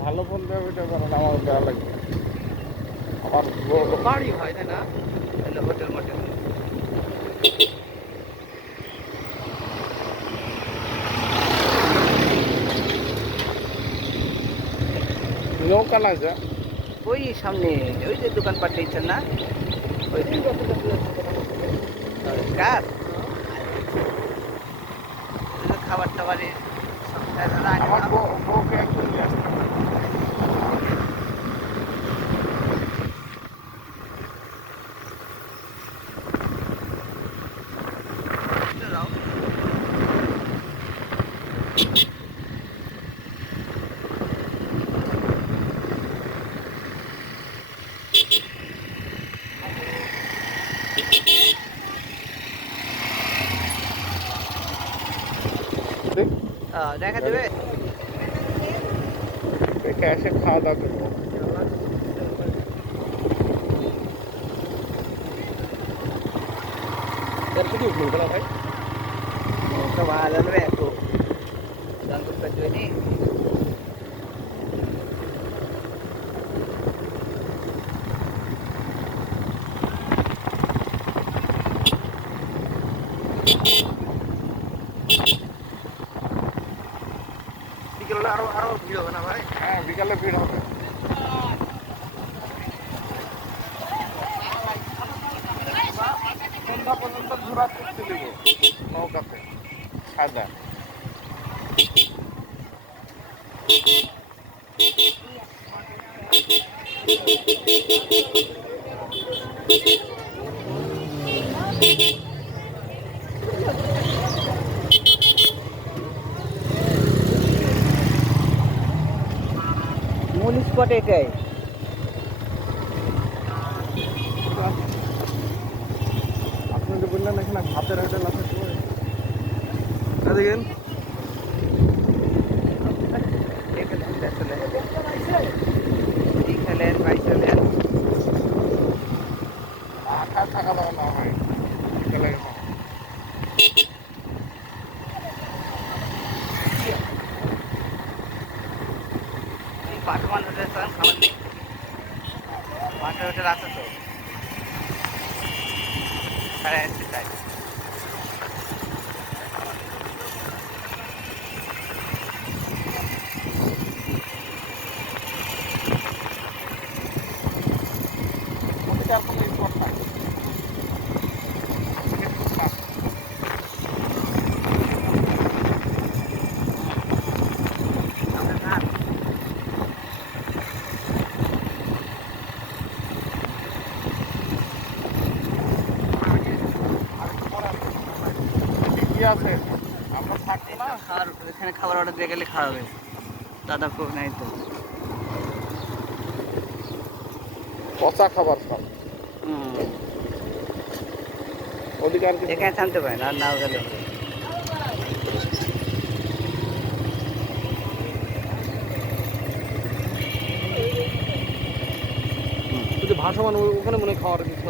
ভালো ফোন দেওয়া ওইটা কারণ আমার দেওয়া লাগবে আমার বাড়ি হয় তাই না হোটেল মোটেল নৌকা না যা ওই সামনে ওই যে দোকানপাট দিচ্ছেন না ওই কার খাবার টাবারে আমার বউকে একটু নিয়ে আসতে হবে। দেখা দেবে দেখে এসে খাওয়া দাওয়া করবো ভাই ভালো একটু বিকেলে আরো ভিড় হবে না ভাই? হ্যাঁ বিকালে ভিড় হবে সন্ধ্যা পর্যন্ত ঘোরা করতে দেব নৌকাতে সাদা মূল স্পট এটাই আপনি যে বললেন এখানে ভাতের হোটেল আছে দেখেন থাকা দাওয়া না হয় বিকেলে পাটমান হোটেল খাবার নেই পাটের হোটেল আছে তো সাড়ে আসতে চাই কি আছে আমরা থাকবো না আর এখানে খাবার অর্ডার দিয়ে গেলে খাওয়াবে দাদা খুব নাই তো পচা খাবার সব অধিকার এখানে থামতে পারে না আর নাও গেলে ভাসমান ওখানে মনে খাওয়ার কিছু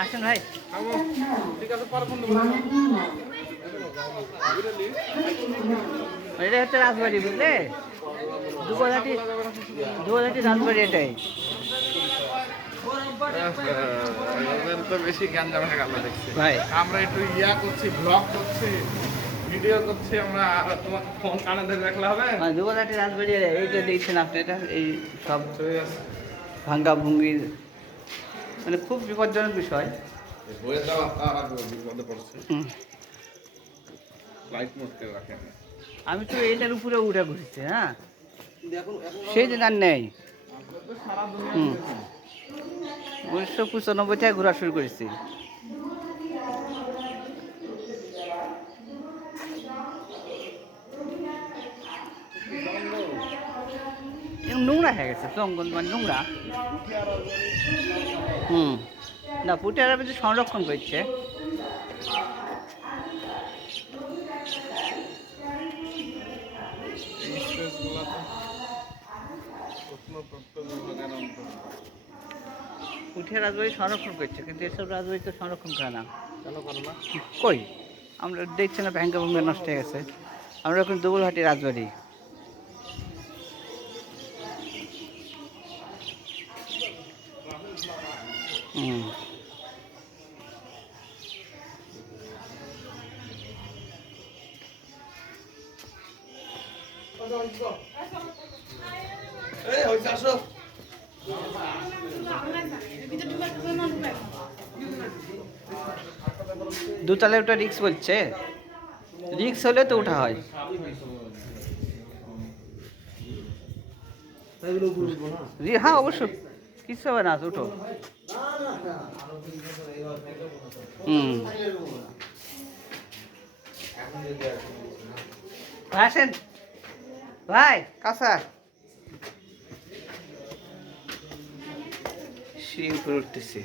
আসেন ভাই ঠিক আছে পারবো এটা হচ্ছে রাজবাড়ি বুঝলে দুয়ালাটি রাজবাড়ি এটাই তো বেশি গ্যাঞ্জাম হয়ে গেল দেখছি ভাই আমরা একটু ইয়া করছি ব্লগ করছি ভিডিও করছি আমরা তোমার ফোন কানে ধরে রাখলে হবে দুয়ালাটি রাজবাড়ি এইটা দেখছেন আপনি এটা এই সব ভাঙ্গা ভঙ্গির মানে খুব বিপজ্জনক বিষয় হয়ে যাওয়া তার আগে বিপদে পড়ছে লাইট মরতে রাখেন। আমি তো এটার উপরে উঠে ঘুরছি, হ্যাঁ সেই দিন আর নেই। আমরা তো সারা দুনিয়া হুম। ঘুরেছি। 1995 থেকে ঘোরা শুরু করেছি। এরকম নোংরা হয়ে গেছে, জঙ্গল মানে নোংরা। হুম, না পুটিয়ারা বেশি সংরক্ষণ করছে। এই স্পেসগুলো তো প্রত্নতত্ত্ব বিভাগের অন্তর্গত। পুঠিয়া রাজবাড়ি সংরক্ষণ করছে, কিন্তু এসব রাজবাড়ি তো সংরক্ষণ করে না। কেন করে না? কই আমরা দেখছি না, ভ্যাঙ্গা ভঙ্গা নষ্ট হয়ে গেছে। আমরা এখন দুবলহাটি রাজবাড়ি। হুম। দোতলায় ওটা রিক্স বলছে, রিক্স হলে তো ওঠা হয়। হ্যাঁ অবশ্যই, কিছু হবে না, উঠো। হুম, ভাই আসেন ভাই, কাঁচা সিঁড়ি উপরে উঠতেছে।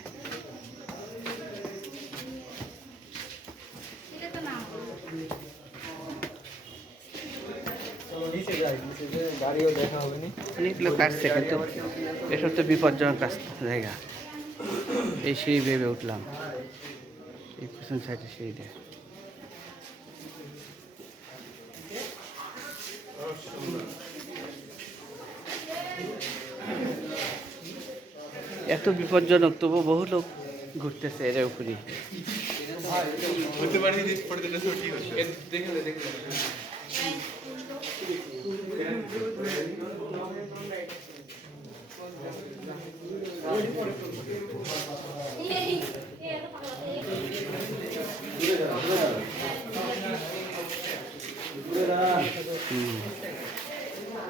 অনেক লোক আসছে, কিন্তু এসব তো বিপজ্জনক জায়গা। এই সিঁড়ি ভেবে উঠলাম, এই পিছন সাইডে সিঁড়ি দিয়ে। এত বিপজ্জনক, তবু বহু লোক ঘুরতেছে এর উপরে। হতে পারে যে পড়তে ছুটি হচ্ছে। দেখে দেখে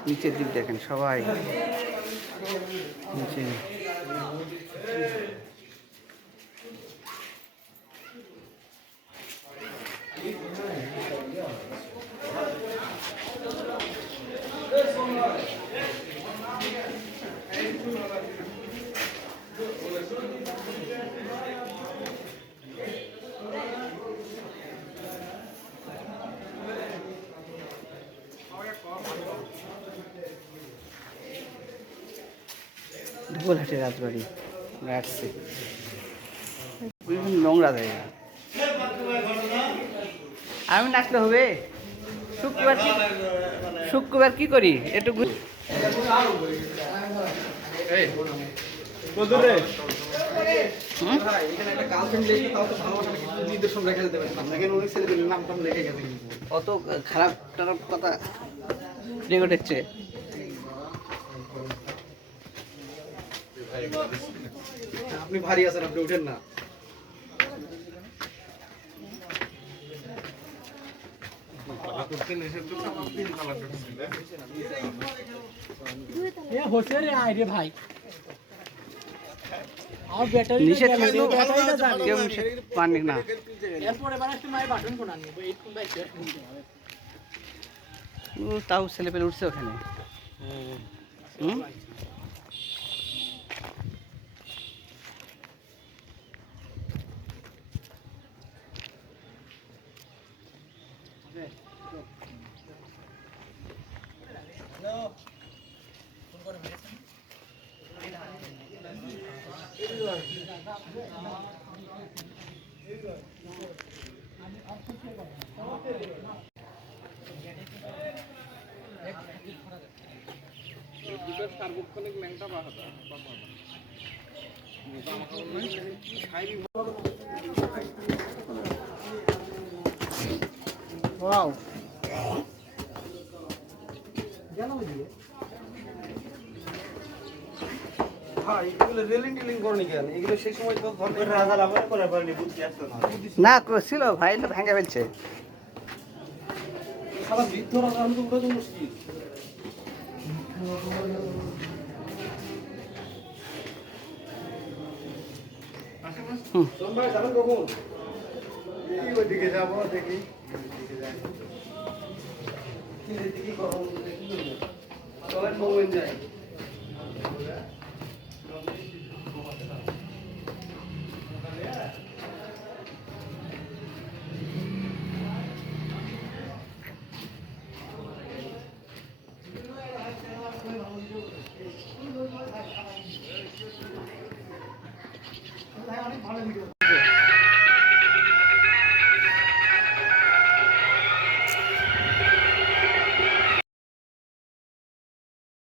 নিচের দিক দেখেন সবাই নিচে। ধুবলহাটের রাজবাড়ি আমরা আসছি, বিভিন্ন নোংরা জায়গা। আমি নাচলে হবে? শুক্রবার শুক্রবার কি করি একটু অত খারাপ টারাপ কথা রেকর্ড হচ্ছে। আপনি ভারী আছেন, আপনি উঠেন না। ভাই আর ব্যাটারি নিষেধ থাকলেও কেউ নিষেধ মানি না। এরপরে বার একটু মায়ের বাটন ফোন আনবো, এই ফোন বাইক তাও ছেলে পেলে উঠছে ওখানে। হুম, সার্বক্ষণিক ল্যাংটা বাহাদা ওয়াও, ভাই এগুলো রেলিং টেলিং করেনি কেন? এগুলো সেই সময় তো রাজা ব্যবহার করে পারেনি, বুদ্ধি আসতো না। না ছিল ভাই, তো ভেঙে ফেলছে। আবার বৃদ্ধরা আমি তো ওটা তো মুশকিল। ভাই যাবেন কখন? এই ওইদিকে যাবো দেখি কি করবো সবাই মোবাইল যায়। ভালো ভিডিও